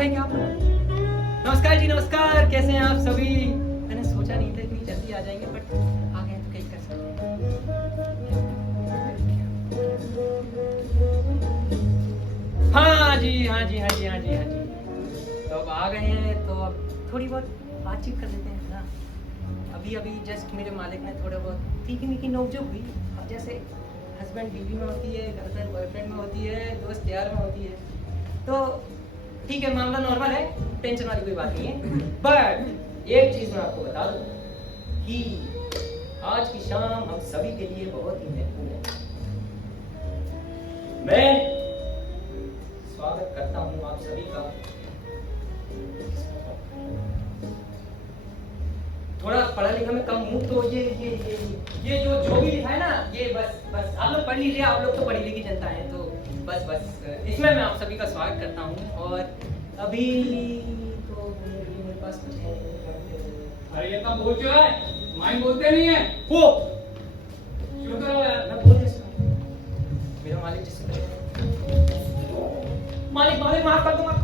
गए क्या आप? नमस्कार जी, नमस्कार। कैसे हैं आप सभी? मैंने सोचा नहीं था इतनी जल्दी आ जाएंगे, बट आ गए तो क्या कर सकते हैं। हाँ जी, हाँ जी, हाँ जी, हाँ जी, हाँ जी। तो अब आ गए हैं तो अब थोड़ी बहुत बातचीत कर लेते हैं ना। अभी अभी जस्ट मेरे मालिक ने थोड़ा बहुत तीखी मीठी नोकझोंक हुई। अब जैसे हस्बैंड बीवी में होती है, गर्लफ्रेंड बॉयफ्रेंड में होती है, दोस्त यार में होती है, तो ठीक है, मामला नॉर्मल है, टेंशन वाली कोई बात नहीं है। बट एक चीज मैं आपको बता दूं कि आज की शाम हम सभी के लिए बहुत ही महत्वपूर्ण है। मैं स्वागत करता हूं आप सभी का। थोड़ा पढ़ा लिखा में कम हूं, तो ये जो भी लिखा है ना, ये बस आप लोग पढ़ लीजिए। आप लोग तो पढ़ी लिखी जनता है, तो बस इसमें मैं आप सभी का स्वागत करता हूं। और अभी तो मेरे पास कुछ है। अरे ये तो बोल चुका है, माइंड बोलते नहीं है वो क्यों करो यार? मैं बोल रहा मेरा मालिक जिससे मालिक माफ कर दो, माफ।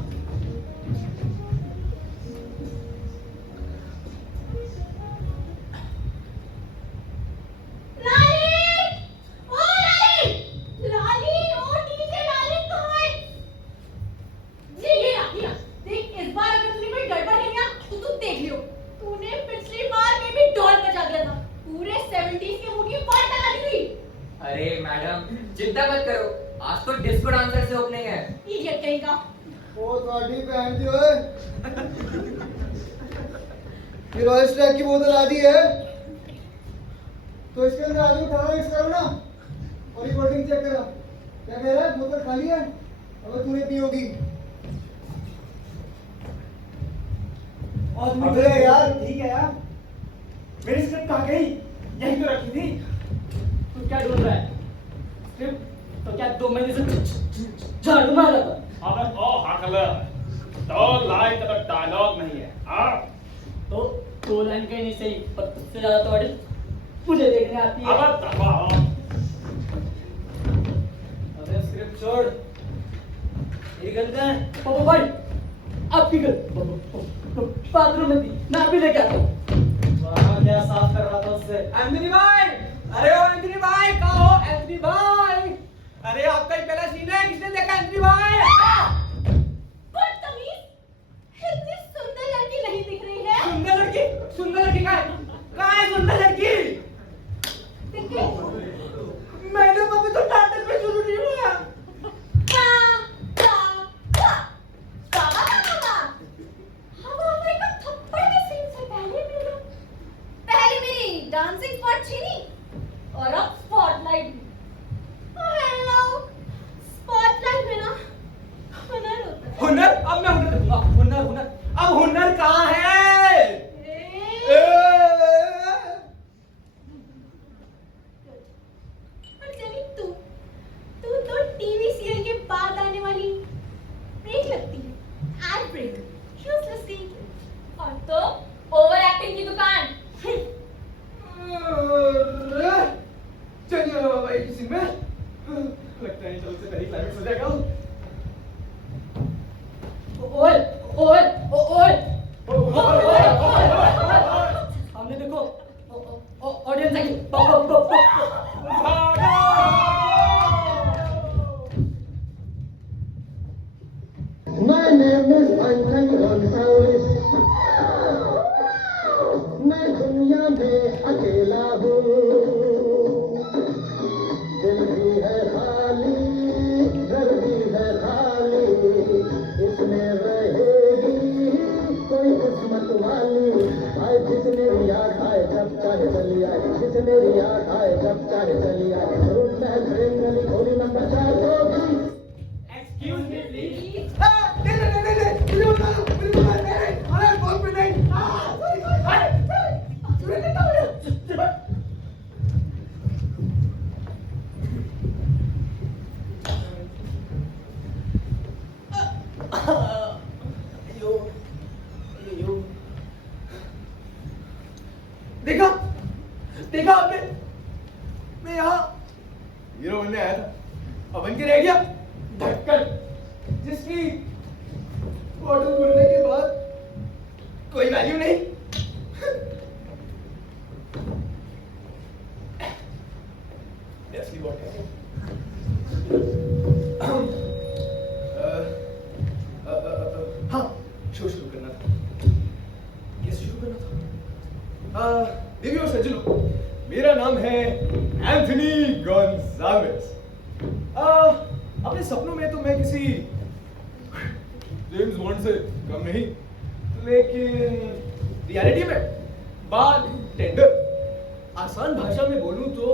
अरे मैडम चिंता मत करो, आज तो डिस्को डांसर से ओपनिंग है। इडियट कहीं का। वो ਤੁਹਾਡੀ ਭੈਣ ਦੀ ਓਏ ये रॉयल स्टैग की बोतल आदि है, तो इसके अंदर आदमी 18 मिक्स करो ना और रिकॉर्डिंग चेक करो। क्या कह रहा है? बोतल खाली है, अगर तूने पी होगी। अबे यार ठीक है यार, मेरी स्क्रिप्ट कहाँ गई? यहीं तो रखी थी। तू क्या ढूंढ रहा है? स्क्रिप्ट तो क्या 2 महीने से झाड़ू मारा था? अबे ओ हकलर, तो लाइन का डायलॉग नहीं है। आप तो 2 लाइन कहीं नहीं सही, पर उससे ज्यादा तो ऑडियंस मुझे देखने आती है। अब दबाओ। अबे स्क्रिप्ट छोड़, मेरी गन कहाँ है? पापा भाई, आपकी गन बाथरूम में थी, मैं अभी लेके आता हूँ। वहाँ क्या साफ कर रहा था उससे? एंथनी भाई, अरे ओ एंथनी भाई, कहाँ हो एंथनी भाई? अरे आपका ही पहला सीन है, किसने देखा एंथनी भाई? बदतमीज, इतनी सुंदर लड़की नहीं दिख रही है। सुंदर लड़की कहाँ है सुंदर लड़की? दिखे? मैडम अभी तो नाटक में शुरू नहीं हुआ। पहले मेरी डांसिंग स्पॉट छीनी और अब स्पॉटलाइट भी। हेलो, स्पॉटलाइट में ना हुनर होता है। हुनर? अब मैं हुनर दूंगा। हुनर अब हुनर कहाँ है? और जमी तू तो टीवी सीरियल के बाद आने वाली ब्रेक लगती है, एड ब्रेक, यूजलेस कहीं की। और तो ओवर एक्टिंग की दुकान। चलिए बाबा एक सीन में लगता है चलते पहले क्लाइमेक्स हो जाएगा। ओए हमने देखो audience I. My name is Anthony Gonzalez. मैं दुनिया में अकेला हूँ, दिल भी है खाली, घर भी है खाली, इसमें रहेगी कोई किस्मत वाली। आए जिसने भी याद आए जब चाहे चली आए, जिसने भी याद आए जब चाहे चली आए। रूट में ट्रेन गली खोली नंबर 4 तो भी। Excuse me please. नहीं मुझे बता दो, मुझे बता दो। अरे फोन पे नहीं। देखा आपने? मैं यहाँ हीरो बनने आया था, अब बन के रह गया ढक्कन, जिसकी बॉटल खुलने के बाद कोई वैल्यू नहीं। असली बॉटल है। हाँ, शो शुरू करना था। कैसे शुरू करना था? देवियों और सज्जनों, मेरा नाम है एंथनी गोंजालेस। अपने सपनों में तो मैं किसी जेम्स बॉन्ड से कम नहीं, लेकिन रियलिटी में बार टेंडर, आसान भाषा में बोलूं तो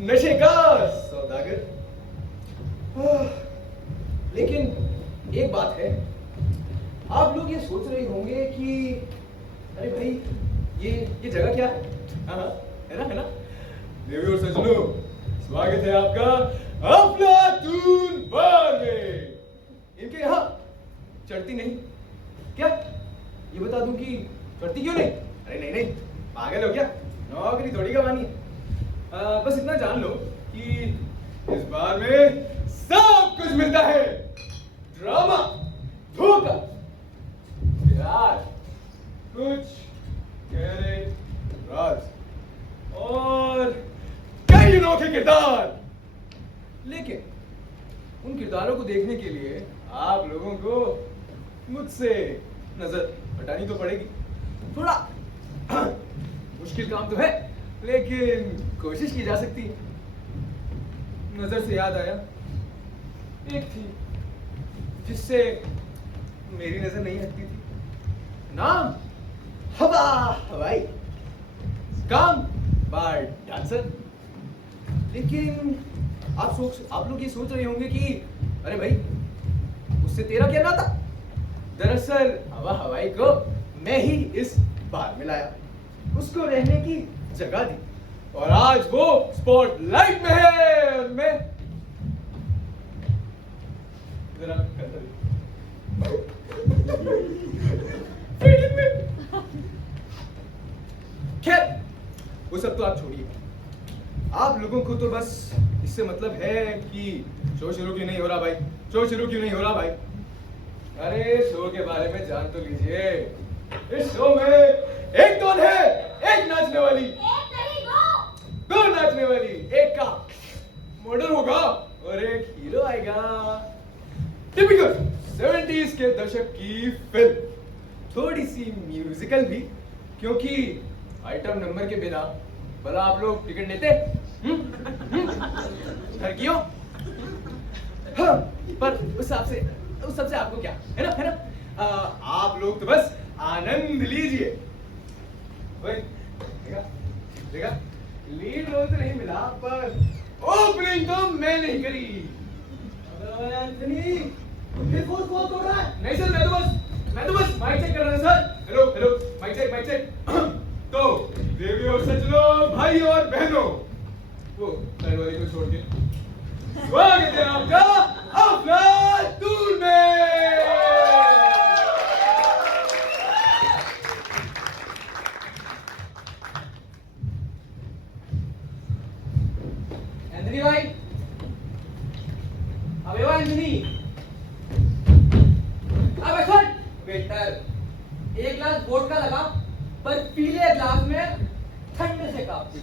नशे का सौदागर। लेकिन एक बात है, आप लोग ये सोच रहे होंगे कि अरे भाई ये जगह क्या है? हाँ, है ना? देवी और सज्जनों, स्वागत है आपका अफलातून बार में। इनके यहाँ चढ़ती नहीं क्या? ये बता दूं कि चढ़ती क्यों नहीं? अरे नहीं, पागल हो क्या? नौकरी थोड़ी कमानी है। बस इतना जान लो कि इस बार में सब कुछ मिलता है। ड्रामा, धोखा, प्यार, कुछ गहरे राज और कई अनोखे किरदार। लेकिन उन किरदारों को देखने के लिए आप लोगों को मुझसे नजर हटानी तो पड़ेगी। थोड़ा मुश्किल काम तो है, लेकिन कोशिश की जा सकती है। नजर से याद आया, एक थी जिससे मेरी नजर नहीं हटती थी। नाम हवाई, काम बार डांसर। लेकिन आप लोग ये सोच रहे होंगे कि अरे भाई उससे तेरा क्या नाता? दरअसल हवाई को मैं ही इस बार में लाया, उसको रहने की जगह दी और आज वो स्पॉटलाइट में है। और मैं जरा खैर वो सब तो आप छोड़िए। आप लोगों को तो बस इससे मतलब है कि शो शुरू क्यों नहीं हो रहा भाई, शो शुरू क्यों नहीं हो रहा भाई। अरे शो के बारे में जान तो लीजिए। इस शो में एक कौन है? एक नाचने वाली, दो नाचने वाली, एक का मॉडल होगा और एक हीरो आएगा। टिपिकल 70s के दशक की फिल्म, थोड़ी सी म्यूजिकल भी, क्योंकि आइटम नंबर के बिना भला आप लोग टिकट लेते? क्यों? हाँ, पर उस सबसे आपको क्या है ना? आप लोग तो बस आनंद लीजिए। देखा लीड रोल तो नहीं मिला, पर ओपनिंग तो मैं नहीं करी। एंथनी, ये फोन कॉल हो रहा है? नहीं सर, मैं तो बस माइक चेक कर रहा था सर। Hello, mic check. तो देवी और सज्जनों, भाई और बहनों, वो साइड वाले को छोड़ के स्वागत है आपका अफलातून में। एंथनी भाई, अबे वो एंथनी, अबे सुन वेटर, एक ग्लास वोडका लगा, पर पीले ग्लास में ठंडे से काफी।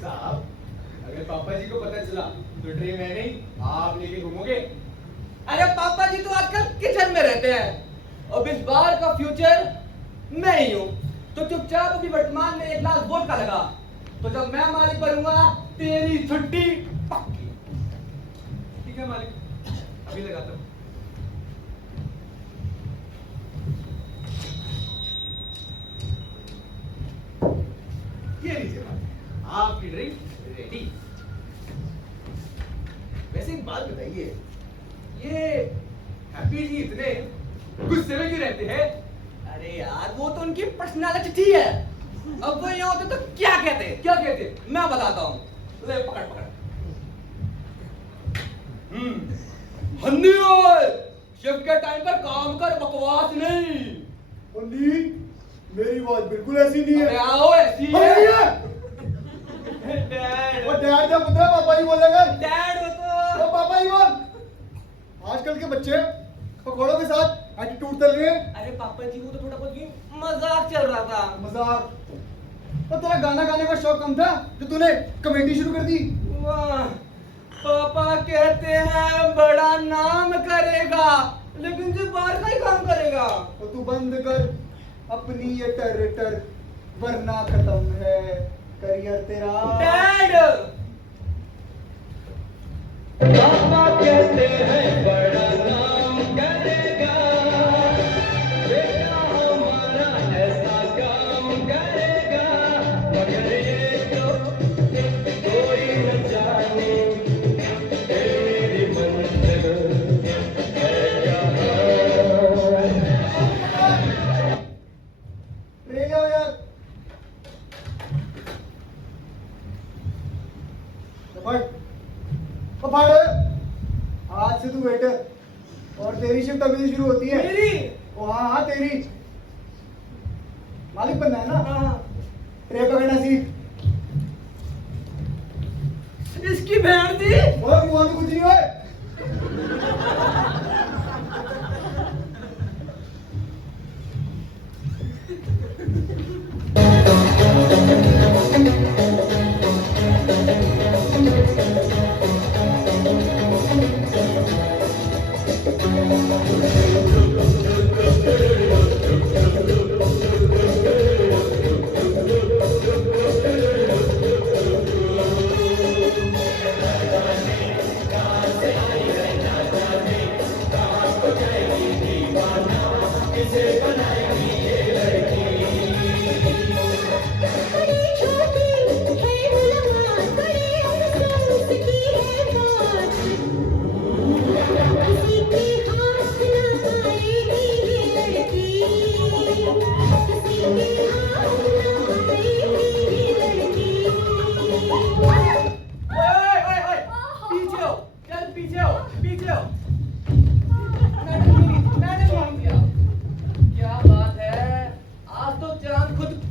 साहब, अगर पापा जी को पता चला तो ट्रे में नहीं आप लेके घूमोगे। अरे पापा जी तो आजकल किचन में रहते हैं, अब इस बार का फ्यूचर मैं ही हूँ। तो चुपचाप अभी वर्तमान में एक ग्लास वोडका लगा, तो जब मैं मालिक बनूंगा तेरी छुट्टी पक्की। ठीक है मालिक, अभी लगाता हूँ। ये लीजिए आपकी ड्रिंक रेडी। वैसे एक बात बताइए, ये हैप्पी जी इतने गुस्से में क्यों रहते हैं? अरे यार वो तो उनकी पर्सनालिटी है। अब वो यहाँ होते तो क्या कहते? मैं बताता हूँ। ले पकड़। शिफ्ट के टाइम पर काम कर, बकवास नहीं। मेरी बात बिल्कुल ऐसी नहीं है। आओ ऐसी है। डैड, वो डैड जब उतरा पापा जी बोलेंगे। डैड हो तो पापा जी बोल। आजकल के बच्चे पकौड़ों के साथ एटीट्यूड चल रहे हैं। अरे पापा जी वो तो थोड़ा बहुत ये मजाक चल रहा था। मजाक? तो तेरा गाना गाने का शौक कम था जो तूने कमेटी शुरू कर दी? वाह, पापा कहते हैं बड़ा नाम करेगा लेकिन जो बाहर का ही काम करेगा। तो तू बंद कर अपनी ये टर वरना खत्म है करियर तेरा। डैड, पापा कहते हैं बड़ा नाम करेगा, बेटा हमारा ऐसा काम करेगा, मगर ये तो कोई न जाने तेरी मंजिल है कहाँ। ले जाओ यार। पकड़। आज से तू वेटर और तेरी शिफ्ट अभी शुरू होती है। मेरी? ओ हाँ हाँ तेरी। मालिक बनना है ना? हाँ। ट्रे पकड़ना सीख। इसकी बहन थी। और मुँह में कुछ नहीं है।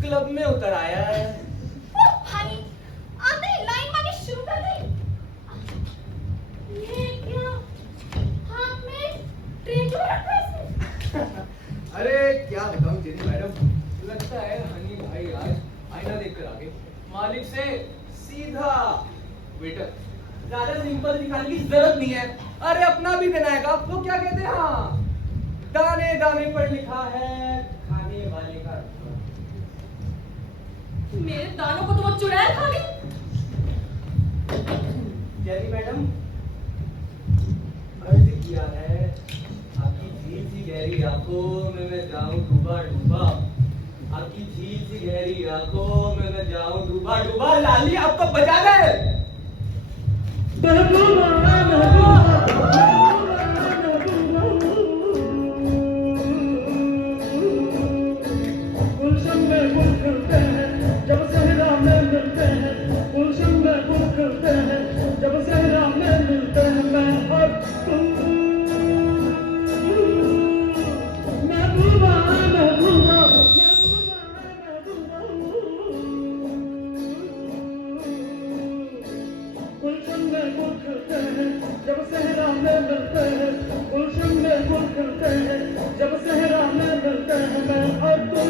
क्लब में उतर आया है। हनी, आपने लाइन मारनी शुरू कर दी। ये क्या? हाथ में ट्रेन क्यों रखा है? अरे क्या बताऊं जेनी मैडम, लगता है हनी भाई आज आईना देखकर आ गए। मालिक से सीधा वेटर, ज्यादा सिंपल दिखाने की जरूरत नहीं है। अरे अपना भी बनाएगा। वो क्या कहते हैं, हाँ, दाने दाने पर लिखा है खाने वाले का। मेरे दानों को तो वो चुड़ैल खा गई। जेनी मैडम, अर्ज किया है आपकी झील सी गहरी आंखों में मैं जाऊं डूबा डूबा। आपकी झील सी गहरी आंखों में मैं जाऊं डूबा डूबा। लाली आपको बजा गए। गुलशन में गुल खिलते हैं जब सहरा में मिलते हैं, गुलशन में गुल खिलते हैं जब सहरा में मिलते हैं। मैं महबूबा महबूबा महबूबा गुलशन में गुल खिलते हैं जब सहरा में मिलते हैं, गुलशन में गुल खिलते हैं जब सहरा में मिलते हैं। मैं और तुम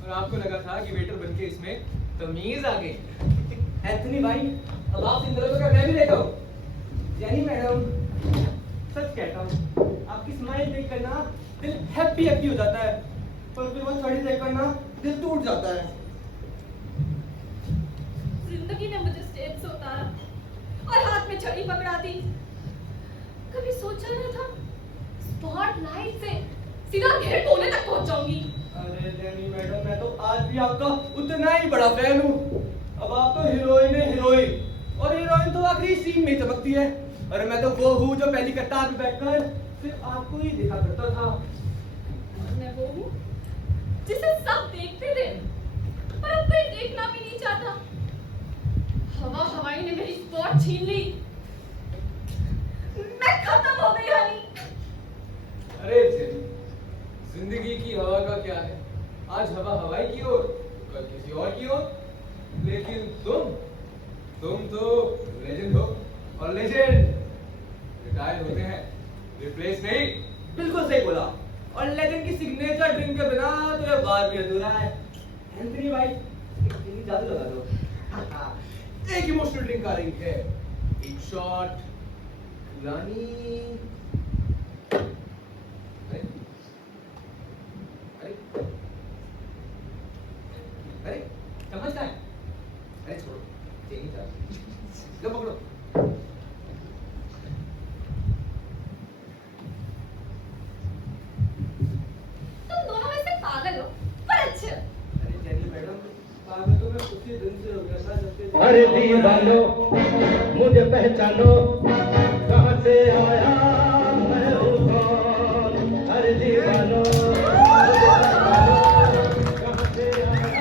और आपको लगा था कि वेटर बनके इसमें तमीज आ गई। एंथनी भाई, अब आप इन तरह का मैं भी लेता हूँ। जेनी मैडम, सच कहता हूँ, आपकी स्माइल देख कर ना दिल हैप्पी हैप्पी हो जाता है, पर फिर वो छड़ी देख कर ना दिल टूट जाता है। जिंदगी ने मुझे स्टेज से उतारा और हाथ में छड़ी पकड़ा दी। कभी सोचा नहीं था स्पॉटलाइट से सीधा घेर कोने तक पहुंच जाऊंगी। अरे जेनी मैडम, मैं तो आज भी आपका उतना ही बड़ा फैन हूँ। अब आप तो हीरोइन है हीरोइन, और हीरोइन तो आखिरी सीन में चमकती है। और मैं तो वो हूँ जो पहली कतार में बैठकर सिर्फ आपको ही देखा करता था। और मैं वो हूँ जिसे सब देखते थे पर अब कोई देखना भी नहीं चाहता। हवा हवाई ने मेरी स्पॉट छीन ली। मैं खत्म हो गई हनी। अरे जेनी, जिंदगी की हवा का क्या है, आज हवा हवाई की ओर, कल किसी और की ओर, लेकिन तुम तो लेजेंड हो। और लेजेंड रिटायर होते हैं, रिप्लेस नहीं। बिल्कुल सही बोला। और लेजेंड की सिग्नेचर ड्रिंक के बिना तो ये बार भी अधूरा है। एंथनी भाई एक जादू लगा दो। एक इमोशनल ड्रिंक आ रही है, एक शॉट रानी। अरे अरे अरे समझता है। अरे छोड़ो, यही था। लो पकड़ो। तुम दोनों वैसे पागल हो, पर अच्छे हो। अरे जेनी मैडम, पागल तो मैं उसी दिन से हो गया था जब से। अरे दीवानो मुझे पहचानो, कहाँ से आया मैं हूँ कौन। अरे दीवानो कहाँ से आया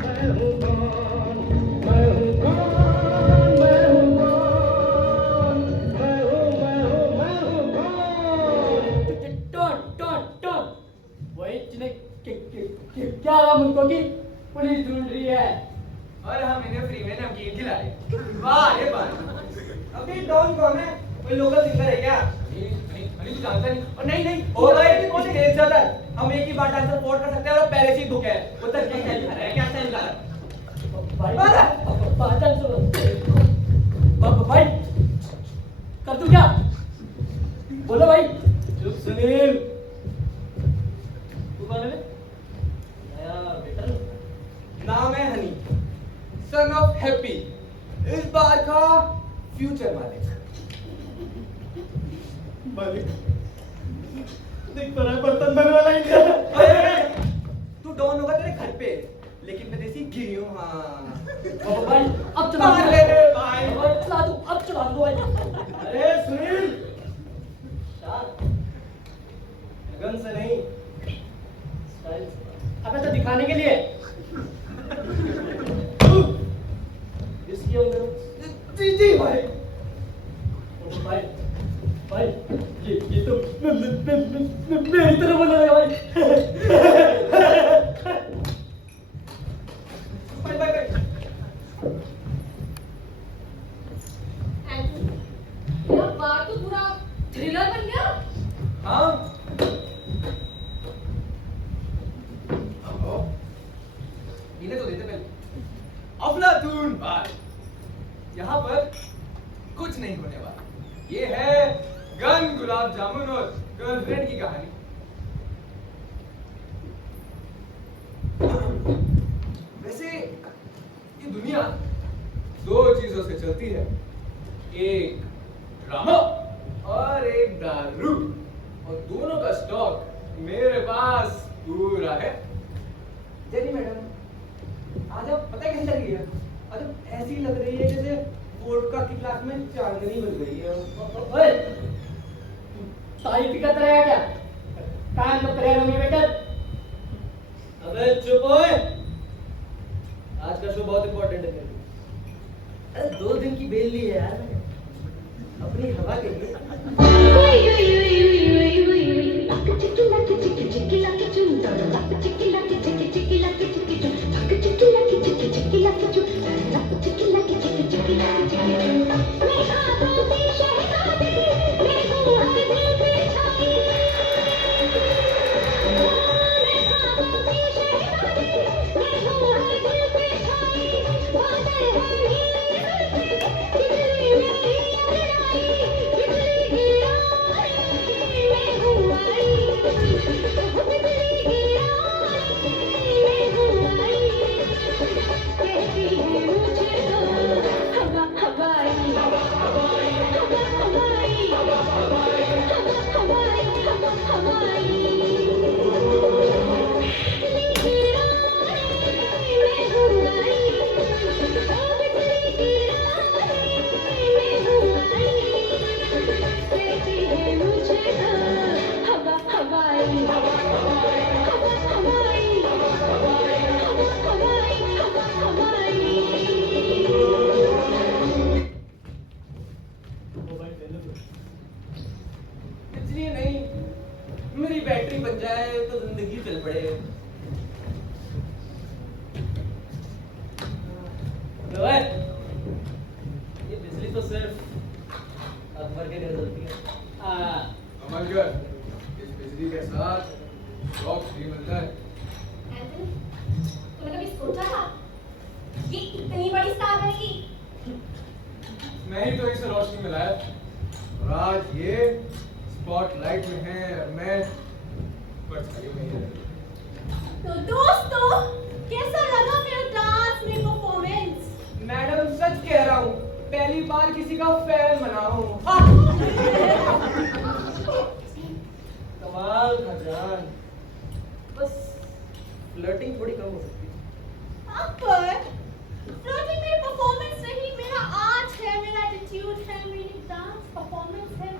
मैं हूँ कौन। मैं हूँ कौन, मैं हूँ कौन, मैं हूँ कौन। टोन वही क्या रहा मुझको की पुलिस ढूंढ रही है। और हम इन्हें फ्री में नमकीन खिलाए। वाह रे वाह। अभी डॉन कौन है? कोई लोकल सिंगर है क्या? अरे तू जानता नहीं। और नहीं ओ भाई कौन स्टेज जाता है? हम एक ही बार डांसर अफोर्ड कर सकते हैं और पहले से ही बुक है। वो तक क्या स्टाइल दिखा रहा है? क्या स्टाइल दिखा रहा है? भाई पाचन भाई कर तू क्या बोलो भाई। चुप सुनील। तू कौन है? नया वेटर। नाम है हनी, सन ऑफ हैप्पी, इस बार का फ्यूचर मालिक। देख तो रहा है बर्तन धोने वाला ही। तू डॉन होगा तेरे घर पे, लेकिन मैं देसी गिरी हूँ। हाँ भाई अब चला मार ले रे भाई। चला दू अब चला दो भाई। अरे सुनील, गन से नहीं, स्टाइल से। अबे तो दिखाने के लिए इसके अंदर जी जी भाई। भाई भाई ये तो मेरी तरह बना है भाई। भाई भाई भाई एंथनी, यार बार तो पूरा थ्रिलर बन गया। हाँ इन्हें तो देते पहले। अफलातून बार। यहाँ पर कुछ नहीं होने वाला। ये है गन, गुलाब जामुन और गर्लफ्रेंड की कहानी। वैसे ये दुनिया दो चीजों से चलती है, एक ड्रामा और एक दारू, और दोनों का स्टॉक मेरे पास पूरा है। जेनी मैडम, आज आप पता है कैसी लग रही है? आज आप ऐसी लग रही है जैसे वोडका की ग्लास में चांदनी बन गई है। ओए तारीफ करता रहेगा क्या? काम तो करेगा नहीं बेटा। अबे चुप ओए, आज का शो बहुत इंपॉर्टेंट है मेरे लिए। अरे 2 दिन की बेल ली है यार मैंने, अपनी हवा के लिए। इसलिए नहीं, मेरी बैटरी बन जाए तो जिंदगी चल पड़े। ये बिजली तो सिर्फ मैं ही तो इसे रोशनी में लाया और आज ये स्पॉटलाइट में है और मैं परछाइयों में है। तो दोस्तों, कैसा लगा मेरा डांस में परफॉर्मेंस? मैडम सच कह रहा हूँ, पहली बार किसी का फैन बना हूँ। कमाल का जान, बस फ्लर्टिंग थोड़ी कम हो सकती है। पर फ्लोटिंग मेरी परफॉर्मेंस नहीं, मेरा आर्ट है, मेरा एटीट्यूड है, मेरी डांस परफॉर्मेंस है।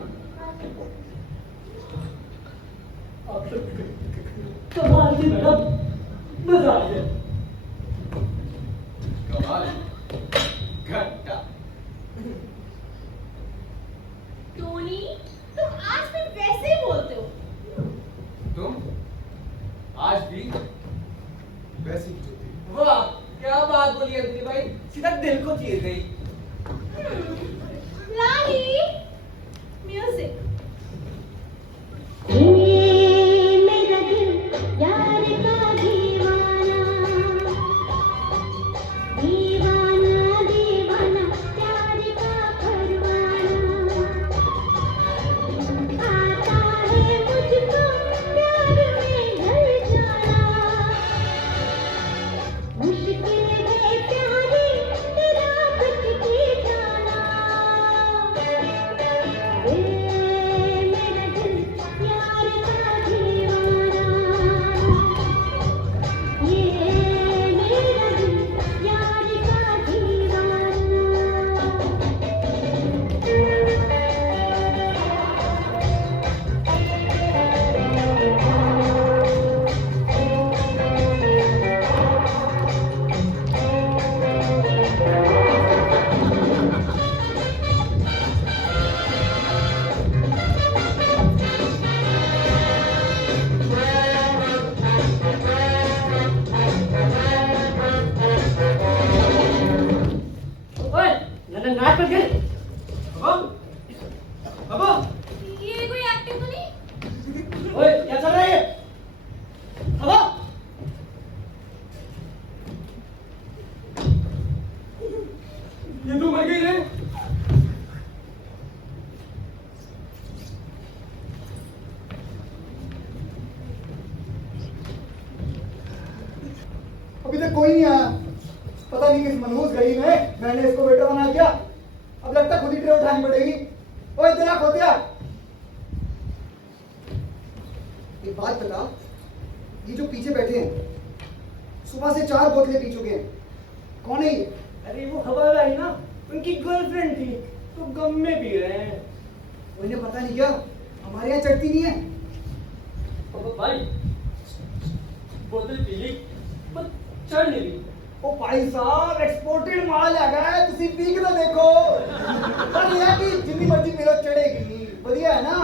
कमाल की मैडम, मजा आ गया। कमाल घंटा। टोनी, तुम आज भी वैसे ही बोलते हो। तुम आज भी वैसी ही होती हो। वाह, क्या बात बोली अंजलि भाई, सीधा दिल को चीर गई। लाली, म्यूजिक। मेरा दिल यार का दीवाना दीवाना दीवाना प्यार का परवाना आता है मुझको प्यार में ढल जाना मुश्किल है प्यारे तेरा कुछ भी जाना मेरा दिल प्यार का दीवाना ये मेरा दिल प्यार का दीवाना ओए, नाच पर गए। अब ये कोई एक्टिंग तो नहीं? ओए, क्या चल रहा है ये? हवा? ये तो मर गई रे। अभी तक कोई नहीं आया। पता नहीं किस मनहूस गली में मैंने इसको वेटर बना दिया। अब लगता खुद ही ट्रे उठानी पड़ेगी। ओए इतना खोतिया, एक बात बता, ये जो पीछे बैठे हैं सुबह से 4 बोतलें पी चुके हैं, कौन है ये? अरे वो हवा आई ना, उनकी गर्लफ्रेंड थी, तो गम में पी रहे हैं। उन्हें पता नहीं क्या हमारे यहाँ चढ़ती नहीं है। अब भाई, बोतल पी ली, पर चढ़ नहीं रही। ओ भाई साहब, एक्सपोर्टेड माल आ गया है, तुसी पी के तो देखो। पर यह है कि जितनी मर्जी पी लो चढ़ेगी नहीं, बढ़िया है ना।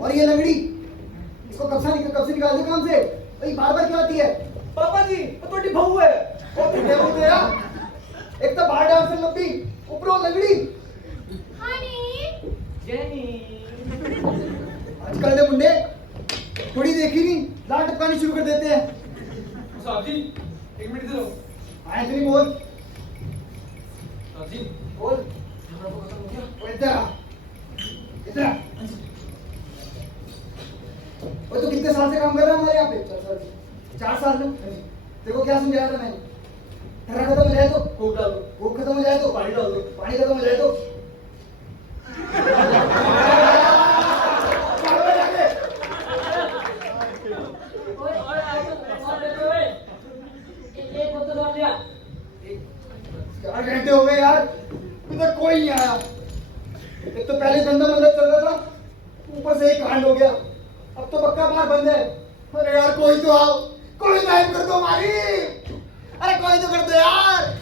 और ये लंगड़ी, इसको कब से निकाल दे काम से? भाई बार बार क्यों आती है? पापा जी, वो छोटी बहू है। ओ बुढ़े हो तेरा, एक तो बाहर डांस से लंबी, ऊपरों लंगड़ी। हनी, जेनी, आजकल के मुंडे थोड़ी देखी नहीं, लाट टपकानी शुरू कर देते हैं। साहब जी, 1 मिनट दे दो। आए तेरी बोल, साहब जी, बोल। हमारा वो खत्म हो गया। ओ इधर आ, इधर आ। ओ तू कितने साल से काम कर रहा है हमारे यहाँ पे? 4 साल से। देखो क्या समझाया था मैंने, ठर्रा खत्म हो जाए तो कोक डाल दो, कोक खत्म हो जाए तो पानी डाल दो। पानी खत्म हो जाए तो एक बोतल और लिया। 4 घंटे हो गए यार, अभी तक कोई नहीं आया। एक तो पहले धंधा मंदा चल रहा था, ऊपर से एक कांड हो गया, अब तो पक्का बार बंद है। अरे यार कोई तो आओ, कोई तो हेल्प कर दो हमारी। अरे कोई तो कर दो यार।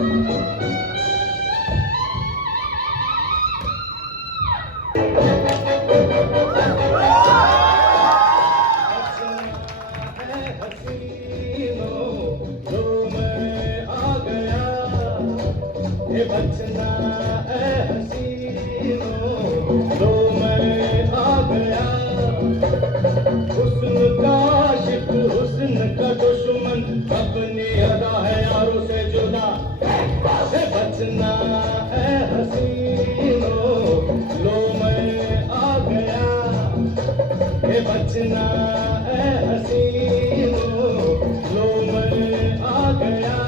Thank you. ए बचना ए हसीनो लो मैं आ गया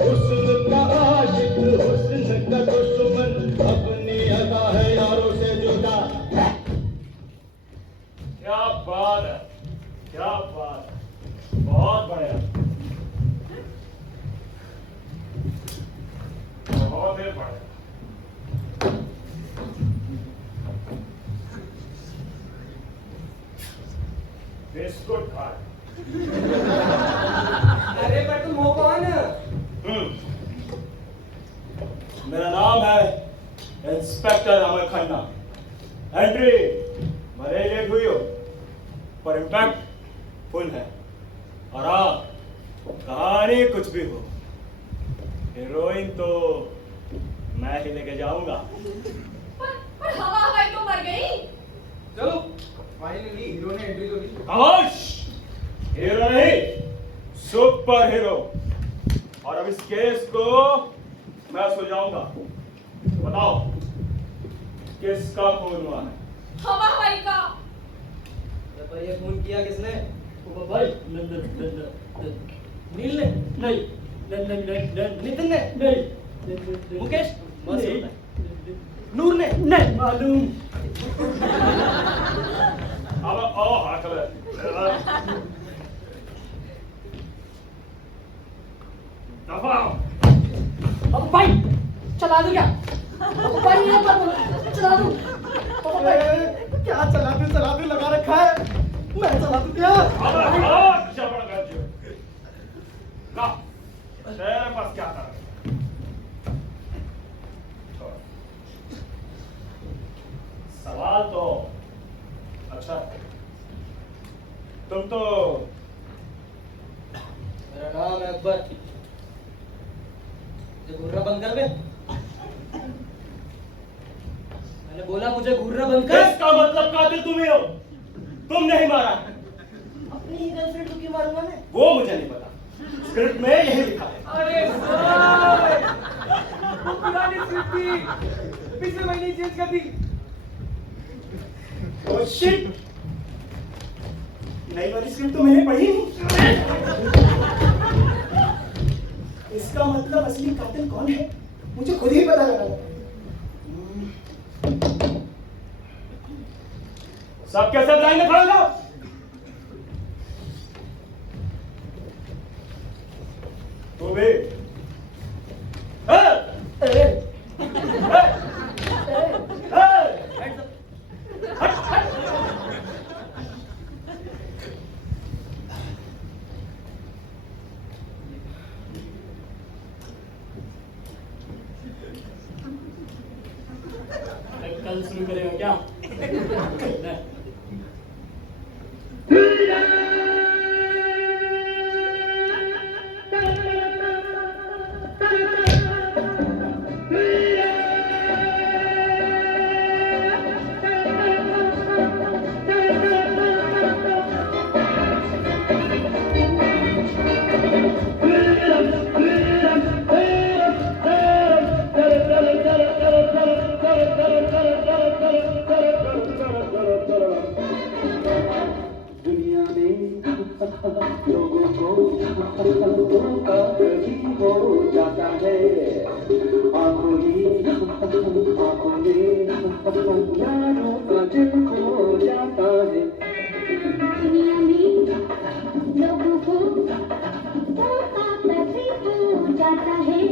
हुस्न का आशिक हुस्न का दुश्मन अपनी अदा है यारों से जुदा क्या बात है, क्या बात है, बहुत बढ़िया, बहुत ही बढ़िया। बिस्कुट खा। अरे पर तुम हो कौन? मेरा नाम है इंस्पेक्टर अमर खन्ना। एंट्री भले लेट हुई हो पर इम्पैक्ट फुल है। और आप कहानी कुछ भी हो, हीरोइन तो मैं ही लेके जाऊंगा। पर हवा हवाई तो मर गई। चलो फाइनली हीरो ने एंट्री तो ली। खामोश! हीरो नहीं, सुपर हीरो। और अब इस केस को मैं सुलझाऊंगा। तो बताओ किसका खून हुआ है? हवा हवाई का। पर ये खून किया किसने? ओ भाई नील ने नहीं नितिन ने? नहीं मुकेश? नहीं नूर ने? नहीं मालूम अब आओ हाथ में। दफा आओ। अब भाई चला दो क्या? अब भाई ये बात चला दो अब भाई क्या चला दे लगा रखा है, मैं चला दूं क्या? अब बहुत जबरदस्त जो। ना, तेरे पास क्या था? सवाल तो अच्छा है। तुम तो मेरा नाम है अकबर। मुझे घूरना बंद कर दे। मैंने बोला मुझे घूरना बंद कर। इसका मतलब कातिल तुम ही हो। तुम नहीं मारा। अपनी ही गर्लफ्रेंड को क्यों मारूंगा मैं? वो मुझे नहीं पता। स्क्रिप्ट में यही लिखा है। अरे सर, वो पुरानी स्क्रिप्ट थी, पिछले महीने चेंज कर दी। Oh shit! नई वाली स्क्रिप्ट तो मैंने पढ़ी नहीं। इसका मतलब असली कातिल कौन है मुझे खुद ही पता लगा। सब कैसे लाइन में खड़े हो? तू भी कल शुरू करेगा क्या? नहीं। दुनिया में लोगों को धोखा कभी हो जाता है आंखों में यारों का दिल खो जाता है दुनिया में लोगों को धोखा कभी हो जाता है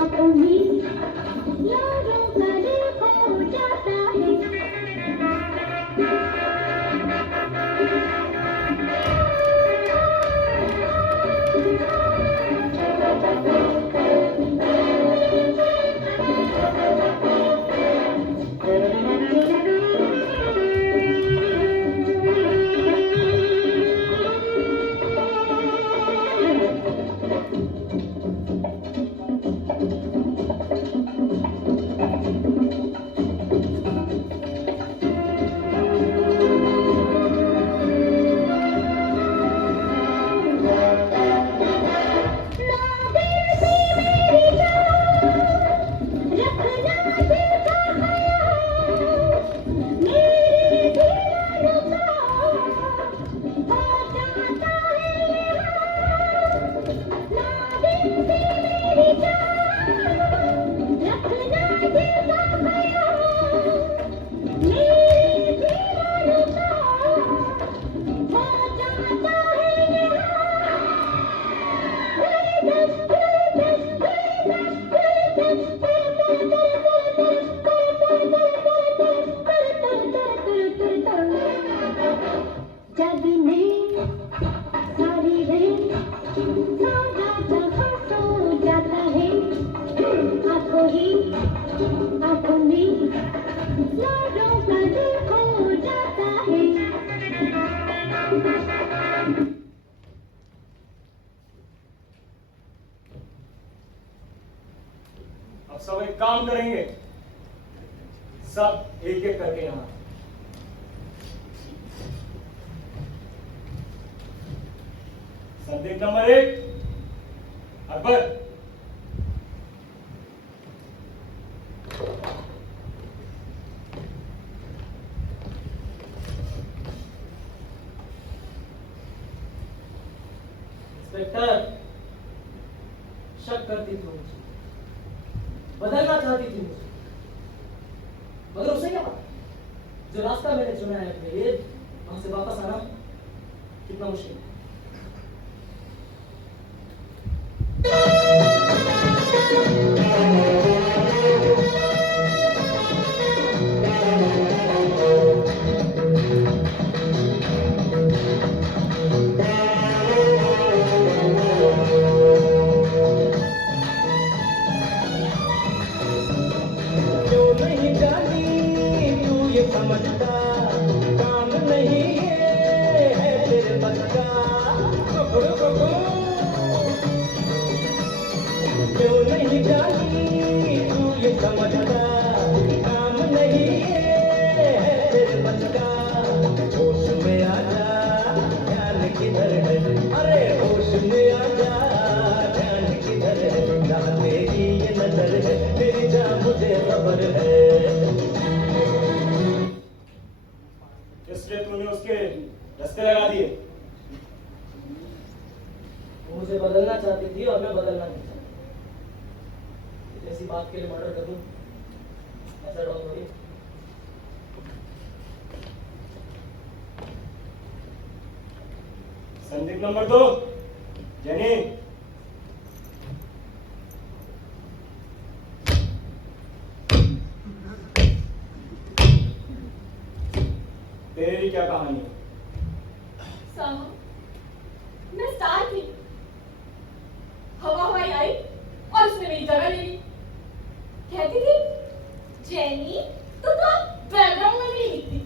आंखों में यारों का दिल खो जाता है। यारों का दिल खो जाता है। अब सब एक काम करेंगे, सब एक एक करके यहाँ। संदिग्ध नंबर 1 अकबर। इंस्पेक्टर, शक करती थी मुझे, बदलना चाहती थी मुझे, मगर उसे क्या पता जो रास्ता मैंने चुना है अपने लिए, वहां से वापस आना कितना मुश्किल है। क्यों नहीं जानी तू ये समझता, काम नहीं ये है तेरे बस का। क्यों नहीं जानी तू ये समझता, काम नहीं ये है तेरे बस का। होश में आ जा, ध्यान किधर है, अरे होश में आ जा, ध्यान किधर है। जहाँ तेरी ये नजर है, तेरी जहाँ मुझे खबर है। इसलिए तूने उसके रास्ते लगा दिए। वो मुझे बदलना चाहती थी और मैं बदलना नहीं चाहता। ऐसी बात के लिए मर्डर कर दूं, ऐसा डॉग थोड़ी। संदिग्ध नंबर 2 जेनी। तेरी क्या कहानी है? साहब, मैं स्टार थी, हवा हवाई आई और उसने मेरी जगह ले ली। कहती थी जेनी तो बैकग्राउंड में भी लिखती।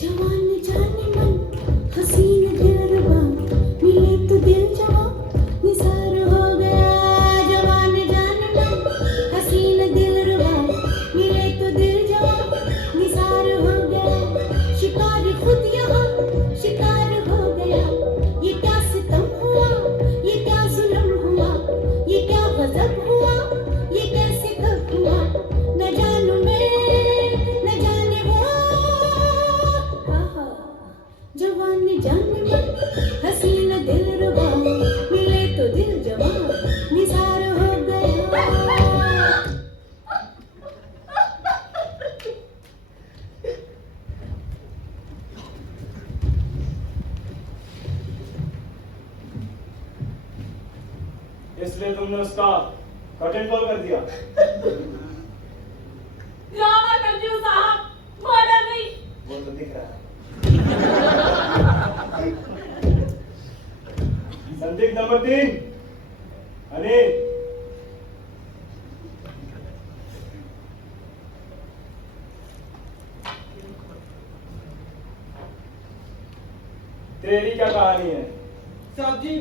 जवान जाने मन हसीन दिलरुबा, मिले तो दिल जवां निसार हो गया। जवान जाने मन हसीन दिलरुबा, मिले तो दिल जवां निसार हो गया। शिकार खुद यहाँ शिकार हो गया। ये क्या सितम हुआ, ये क्या जुल्म हुआ, ये क्या गजब हुआ, ये कैसे कब हुआ। न जानू मैं न जाने वो, जवान जाने मन हसीन दिलरुबा, मिले तो दिल जवां निसार हो गया। इसलिए तुमने उसका कर्टन कॉल कर दिया। ड्रामा करती हूँ साहब, मर्डर नहीं। वो तो दिख रहा है। संदिग्ध नंबर 3 अनिल। तेरी क्या कहानी है? साहब जी,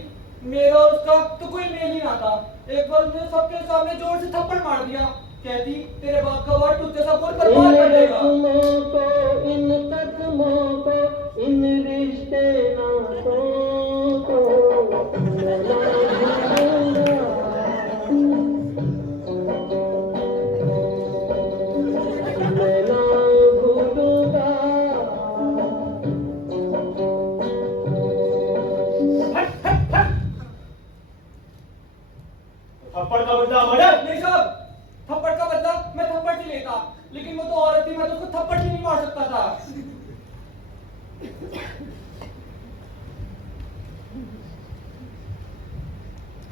मेरा और उसका तो कोई मेल ही ना था। एक बार उसने सबके सामने जोर से थप्पड़ मार दिया। कहती तेरे बाप का वार तुझ जैसा बोल बर्बाद कर देगा। इन कदमों को, इन रिश्ते नातों को मैं ना भूलूंगा। मैं ना भूलूंगा। थप्पड़ का बदला मर्डर? नहीं साहब, थप्पड़ का बदला मैं थप्पड़ से लेता, लेकिन वो तो औरत थी, मैं तो उसको थप्पड़ से नहीं मार सकता था।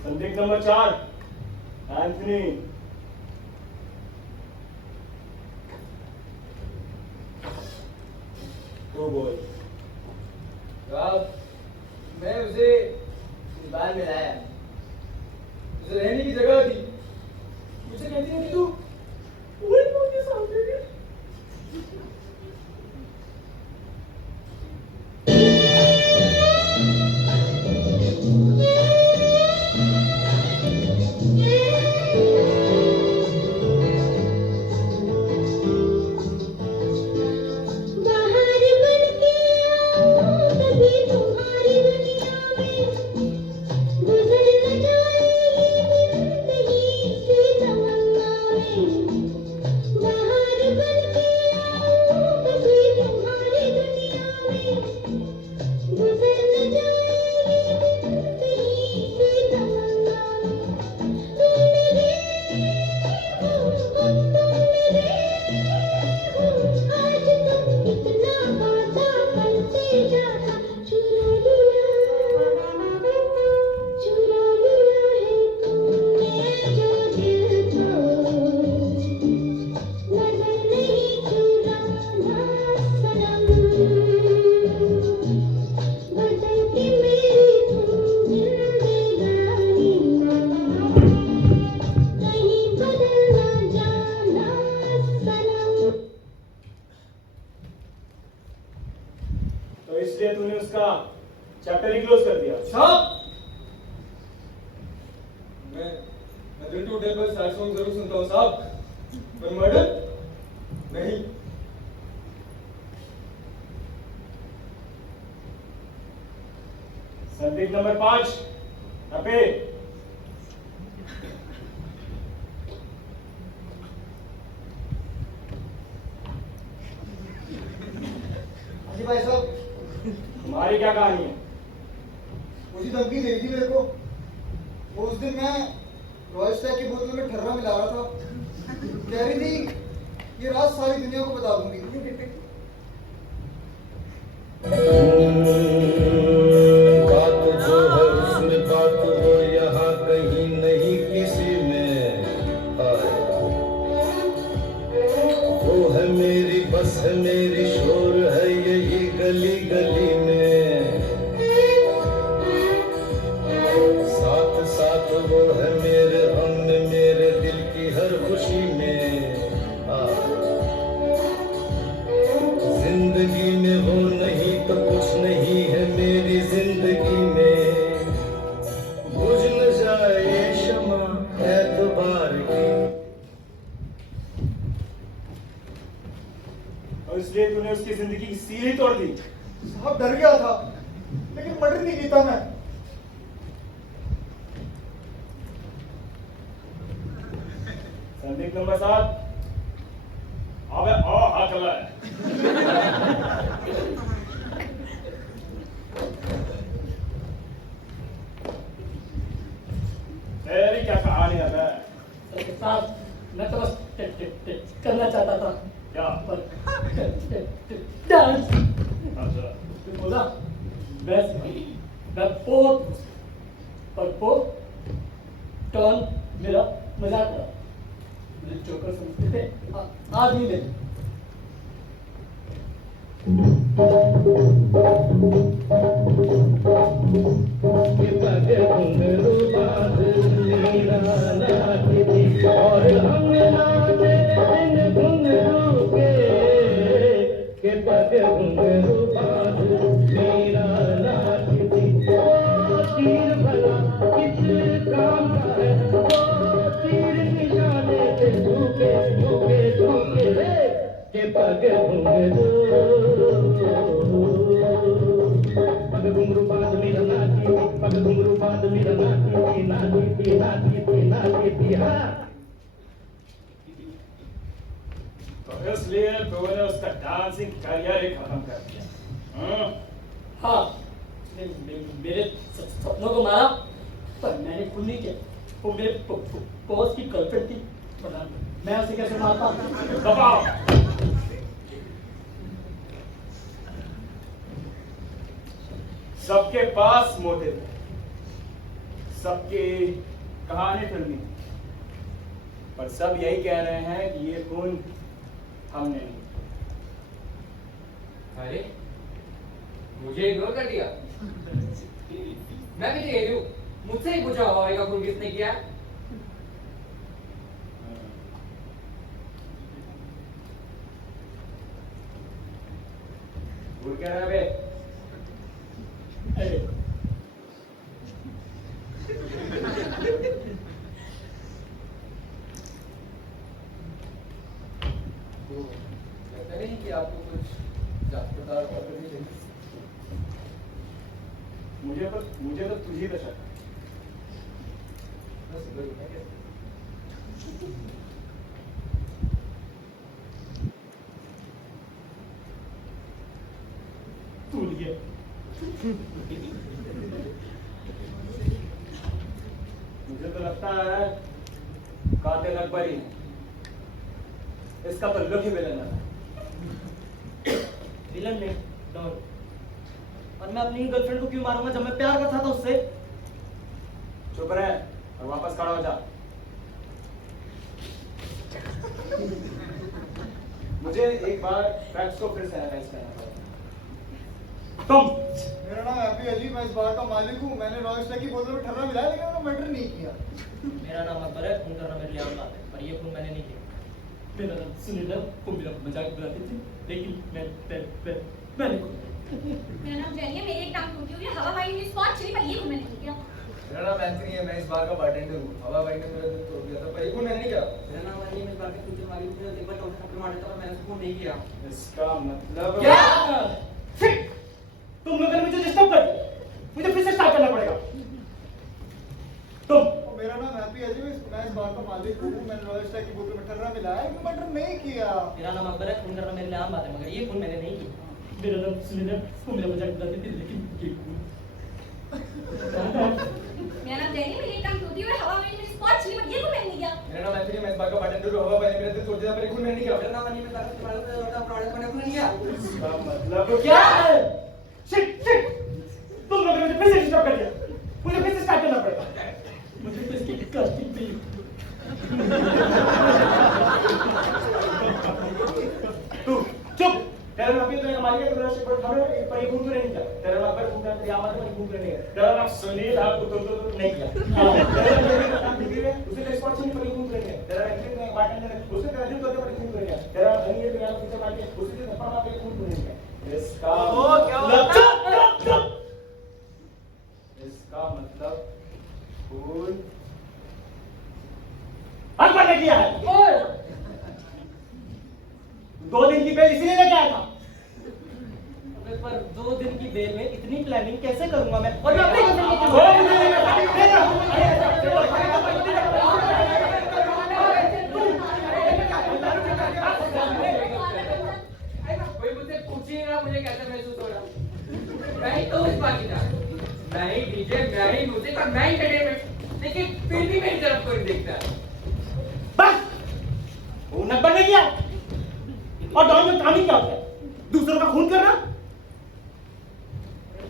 संदिग्ध नंबर 4 एंथनी। तो बोल। साहब, मैं उसे इस बार में लाया, उसे रहने की जगह दी, मुझे कहती है कि तू वही मुझे सामने दे। बाहर बनके आओ कभी तुम्हारी दुनिया में गुजर न जाए जिंदगी सी तमन्ना में बाहर बनके आओ कभी तुम्हारी दुनिया में गुजर न जाए जिंदगी सी तमन्ना में तुम मेरे हो तुम मेरे आज तुम कितना वादा करते जाना चुरा लिया है तुमने जो दिल को नजर नहीं चुराना सनम बदल के मेरी तुम जिंदगानी कहीं बदल न जाना सनम। तो इसलिए तूने उसका चैप्टर ही क्लोज कर दिया। साहब, मैं दिल टूटे पर सैड सॉन्ग जरूर सुनता हूँ साहब, पर मर्डर नहीं। संदिग्ध नंबर 5 अबे। अजी भाई साहब, तुम्हारी क्या कहानी है? मुझे धमकी दे दी मेरे को। वो उस दिन मैं रॉयल स्टैग की बोतल में ठर्रा मिला रहा था, कह रही थी ये रात सारी दुनिया को बता दूंगी। बात जो है उसमें बात वो यहाँ कहीं नहीं किसी में आए। वो है मेरी बस है मेरी शोर है यही गली गली में। साथ साथ वो है मेरे हम में मेरे दिल की हर खुशी में आए। जिंदगी में वो नहीं तो कुछ नहीं है मेरी जिंदगी में। बुझ न जाए शमा एतबार की। और इसलिए तूने उसकी जिंदगी की सील ही तोड़ दी। साहब डर गया था, लेकिन मर्डर नहीं ਕੀਤਾ मैं। संदिग्ध नंबर 7 अबे ओ हकला है। तेरी क्या कहानी है बे? साहब, मैं तो बस करना चाहता था क्या? पर डांस अच्छा, बोला मैं बहुत पर वो टर्न मेरा मजाक था। मुझे जोकर समझते थे, आदमी नहीं। और हम नाचे दिन घुंघरू के पग घुंघरू बांध मेरा नाचती। ओ तीर भला किस काम का है, ओ तीर निशाने पे झुके झुके झुके के पग घुंघरू। पग घुंघरू बांध मेरा नाचती, पग घुंघरू बांध मेरा नाचती नाचती नाचती नाचती। हाँ, तो इसलिए तूने उसका डांसिंग करियर ही खत्म कर दिया। हाँ, मेरे सपनों को मारा, पर मैंने खून नहीं किया। वो मेरे बॉस की गर्लफ्रेंड थी, वरना मैं उसे कैसे मारता? दबाओ। सबके पास मोटिव है, सबकी कहानी फिल्मी, पर सब यही कह रहे हैं कि ये खून हमने नहीं। अरे मुझे इग्नोर कर दिया। मैं भी कह रही हूँ, मुझसे ही पूछा हवाई का खून किसने किया। भूल क्या रहा है बे? अरे तो कहते नहीं कि आपको कुछ जांच पड़ताल और करनी चाहिए। मुझे तो तुझी पे शक है। बस वही है कैसे? भूल गया। मुझे तो लगता है कातिल अकबर ही है। इसका तो लुक ही विलन है। विलन नहीं, डॉन। और मैं अपनी गर्लफ्रेंड को क्यों मारूंगा जब मैं प्यार करता था उससे? चुप रहे और वापस खड़ा हो जा। मुझे एक बार फैक्ट्स को फिर से एनालाइज करना पड़ेगा। तुम मेरा नाम हैप्पी अजीब, मैं इस बार का मालिक हूँ। मैंने रॉयस्टर की बोतल में ठर्रा मिलाया लेकिन मैंने मर्डर नहीं किया। मेरा नाम अकबर है, खून करना मेरे लिए आम बात है, पर ये खून मैंने नहीं किया। मेरा नाम सुनील है, वो मेरा मजाक बनाती थी, लेकिन मैंने खून किया। मेरा नाम जेनी है, मेरी एक टांग टूटी हुई है, हवा भाई ने स्पॉट छिड़ी पर ये खून मैंने नहीं किया। मेरा नाम एंथनी है, मैं इस बार का बारटेंडर हूँ। हवा भाई ने मेरा दिल तोड़ दिया था, पर ये खून मैंने नहीं किया। मेरा नाम अली है, मैं इस बार के फ्यूचर वाली हूँ, मुझे एक बार चौथे थप्पड़ मार देता पर मैंने उसको नहीं किया। इसका मतलब क्या? ठीक! तुम लोगों ने मुझे डिस्टर्ब कर दिया। मुझे फिर से स्टार्ट करना पड़ेगा। तुम मेरा नाम हैप्पी अजीब, मैं इस बार का मालिक हूँ। मैंने रॉयस्टर की बोतल में ठर्रा मिलाया लेकिन मर्डर नहीं किया। मेरा नाम अकबर है, खून करना मेरे लिए आम बात है, मगर ये खून मैंने नहीं किया। मेरा नाम सुनील है, वो मेरा मजाक बनाती थी, लेकिन ये खून मेरा नाम जेनी है, मेरी एक टांग टूटी हुई है, हवा भाई ने स्पॉट छिड़ी पर ये खून मैंने नहीं किया। मेरा नाम एंथनी है, मैं इस बार का बारटेंडर हूँ। हवा भाई ने मेरा दिल तोड़ दिया था, पर ये खून मैंने नहीं किया। मेरा नाम अली है, मैं इस बार के प्रोडक्ट मैंने खून नहीं किया। इसका मतलब क्या? शिट! तुम लोगों ने मुझे फिर से डिस्टर्ब कर दिया। मुझे फिर से स्टार्ट करना पड़ेगा। मुझे फिर इसकी कास्टिंग चाहिए। तू चुप। तेरा नाम भी तो हमारे के तरफ से पर ये खून नहीं किया। तेरा नाम पर खून तेरी आवाज में खून नहीं है। तेरा नाम सुनील आपको तो नहीं किया। तेरा नाम डिग्री में उसे का स्पॉट नहीं पर खून नहीं है। तेरा एक्टिंग में बाटन उसे का जो पर खून नहीं है। तेरा धनिये पे यार पीछे मार के उसे से थप्पड़ मार के खून नहीं है। इसका चुप। इसका मतलब खून अकबर ने किया है। ओए! 2 दिन की बेल इसीलिए लेके आया था। अबे पर 2 दिन की बेल में इतनी प्लानिंग कैसे करूंगा मैं? और मैं अपनी गर्लफ्रेंड को कोई मुझसे पूछिए ना मुझे कैसा महसूस हो रहा। मैं ही तो इस बात की था, मैं ही डीजे, मैं ही म्यूजिक और मैं ही एंटरटेनमेंट, लेकिन फिर भी मेरी तरफ कोई देखता है। बस खून अकबर ने किया। और डॉन में काम ही क्या होता है? दूसरों का खून करना।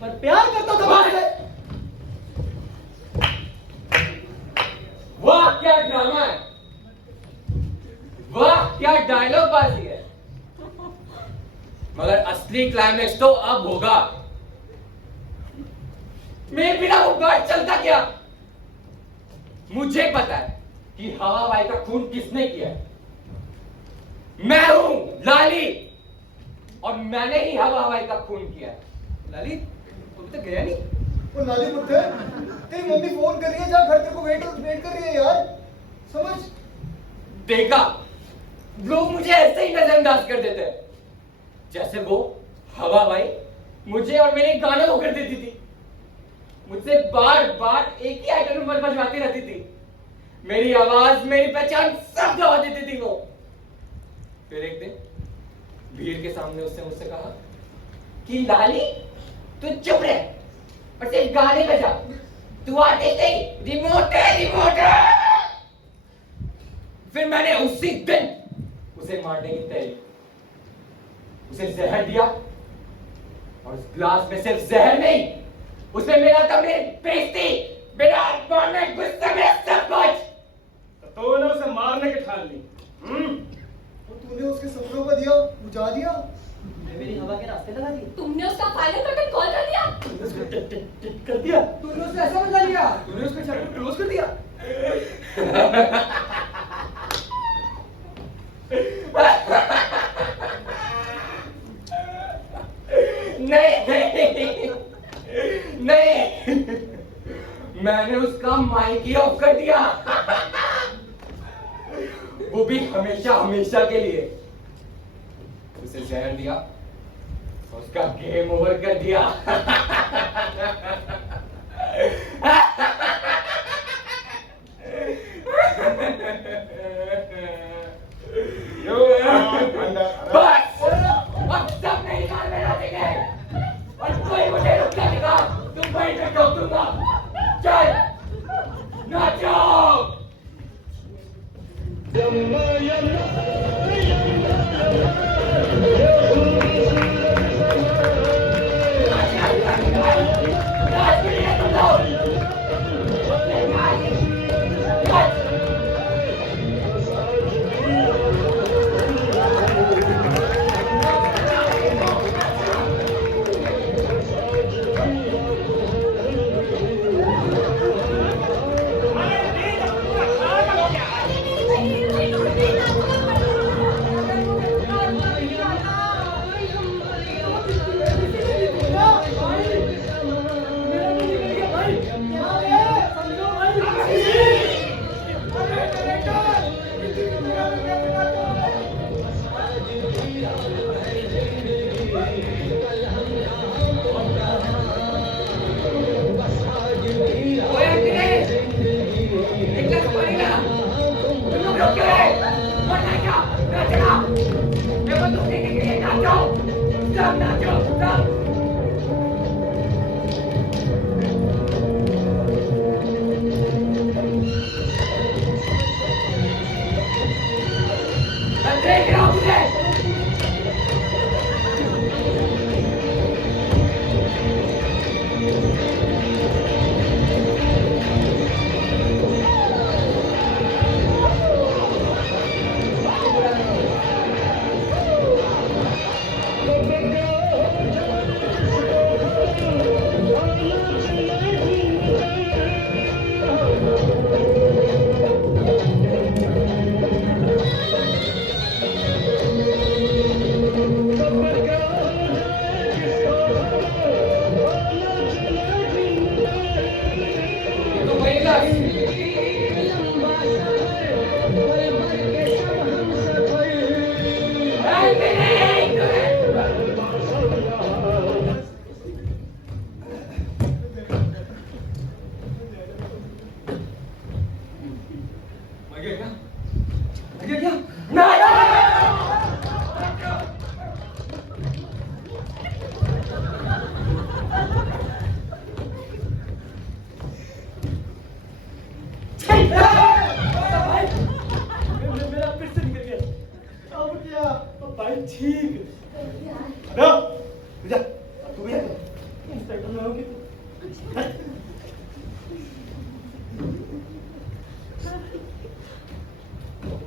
पर प्यार करता था मुझसे। वाह क्या ड्रामा है, वाह क्या डायलॉग बाजी है, मगर असली क्लाइमेक्स तो अब होगा। मेरे बिना वो गार्ड चलता क्या? मुझे पता है कि हवा भाई का खून किसने किया है। मैं हूं लाली, और मैंने ही हवा भाई का खून किया है। लाली, तू अभी तक गया नहीं? वो लाली पुत्र, तेरी मम्मी फोन कर रही है, जा घर तेरे को वेट कर रही है यार। समझ? देखा, लोग मुझे ऐसे ही नजरअंदाज कर देते हैं, जैसे वो हवा भाई मुझे और मेरे गाने को कर देती थी। मुझसे बार बार एक ही आइटम नंबर बजवाती रहती थी। मेरी आवाज, मेरी पहचान सब गवा देती थी वो। फिर एक दिन भीड़ के सामने उसने मुझसे कहा कि लाली तू चुप रह और सिर्फ गाने बजा, तू आर्टिस्ट नहीं, रिमोट है। फिर मैंने उसी दिन उसे मारने की तैयारी, उसे जहर दिया, और उस ग्लास में सिर्फ जहर नहीं, उसमें मेरा था मेरी बेइज्जती, बिना मारने गुस्से में सब कुछ तो तूने उसे मारने की ठान ली। तो तूने उसके सपनों को दिया, बुझा दिया। मैं मेरी हवा के रास्ते लगा दिए। तुमने उसका फाइनल कर्टन कॉल कर दिया। कर दिया। तूने उसे ऐसा बजा लिया। तूने उसका चैप्टर क्लोज कर दिया। नहीं नहीं, मैंने उसका माइक ही ऑफ कर दिया, वो भी हमेशा हमेशा के लिए। उसे जहर दिया, उसका गेम ओवर कर दिया। बस अब सब मेरी कार में रोकेंगे और कोई मुझे रुकने देगा। तुम वहीं पे ठोक दूंगा। चल नाचो।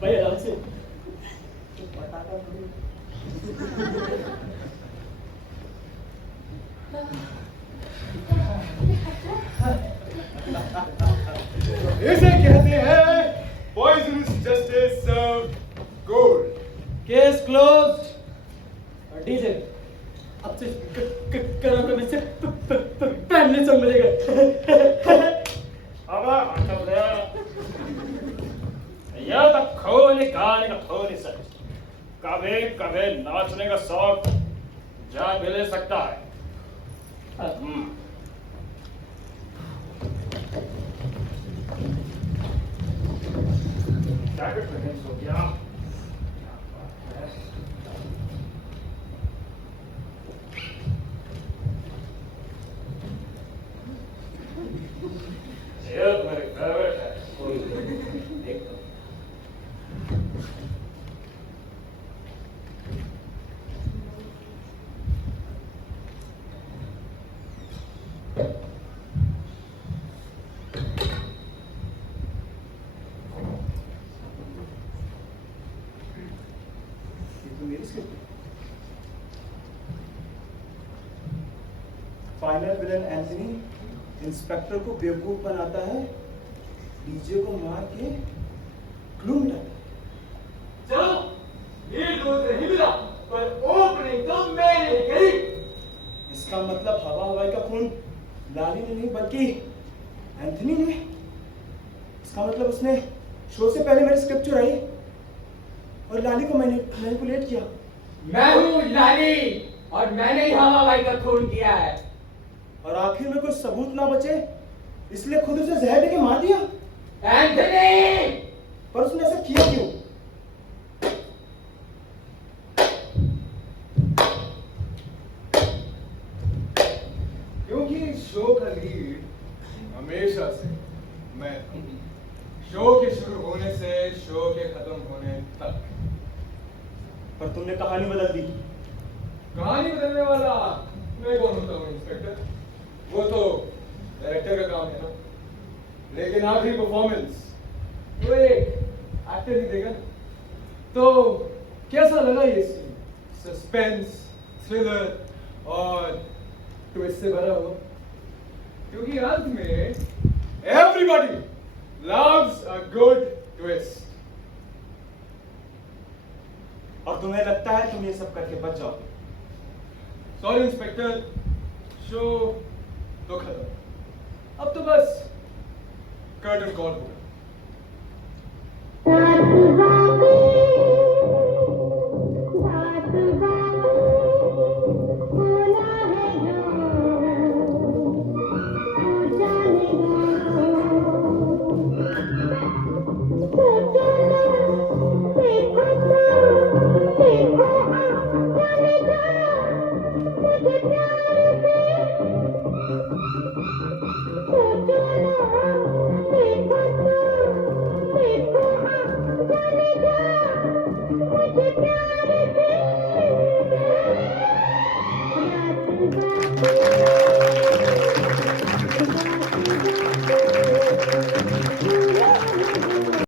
भाई आराम से। इसे कहते हैं poisonous justice served cold. Case close. DJ अब से कराओगे में से पहले सॉन्ग बजेगा। यह तो खोने गाने का खोने सच, कभी कभी नाचने का शौक जान भी ले सकता है। जैकेट पहन सो गया। ये तो मेरे फेवरेट है। देख लो। फाइनल विलन एंथनी इंस्पेक्टर को बेवकूफ बनाता है, डीजे को मार के क्लू मिटाता है। चलो लीड रोज नहीं मिला, पर ओपनिंग तो मैंने करी। इसका मतलब हवा हवाई का खून लाली ने नहीं बल्कि एंथनी ने। इसका मतलब उसने शो से पहले मेरी स्क्रिप्ट चुराई और लाली को मैंने मैनिपुलेट किया। मैं हूँ लाली और मैंने ही हवा भाई का खून किया है। और आखिर में कुछ सबूत ना बचे इसलिए खुद उसे जहर देके मार दिया। एंथनी! पर उसने ऐसा किया क्यों? क्योंकि शो का लीड हमेशा से मैं था। शो के शुरू होने से शो के खत्म होने तक। पर तुमने कहानी बदल दी। कहानी बदलने वाला मैं कौन होता हूँ इंस्पेक्टर? वो तो डायरेक्टर का काम है ना। लेकिन आखिरी परफॉर्मेंस वो एक एक्टर ही देगा। तो कैसा लगा ये सीन? सस्पेंस, थ्रिलर और ट्विस्ट से भरा हुआ। क्योंकि अंत में everybody loves a good twist. और तुम्हें लगता है तुम ये सब करके बच जाओगे? सॉरी इंस्पेक्टर, शो तो खत्म। अब तो बस कर्टन कॉल होगा।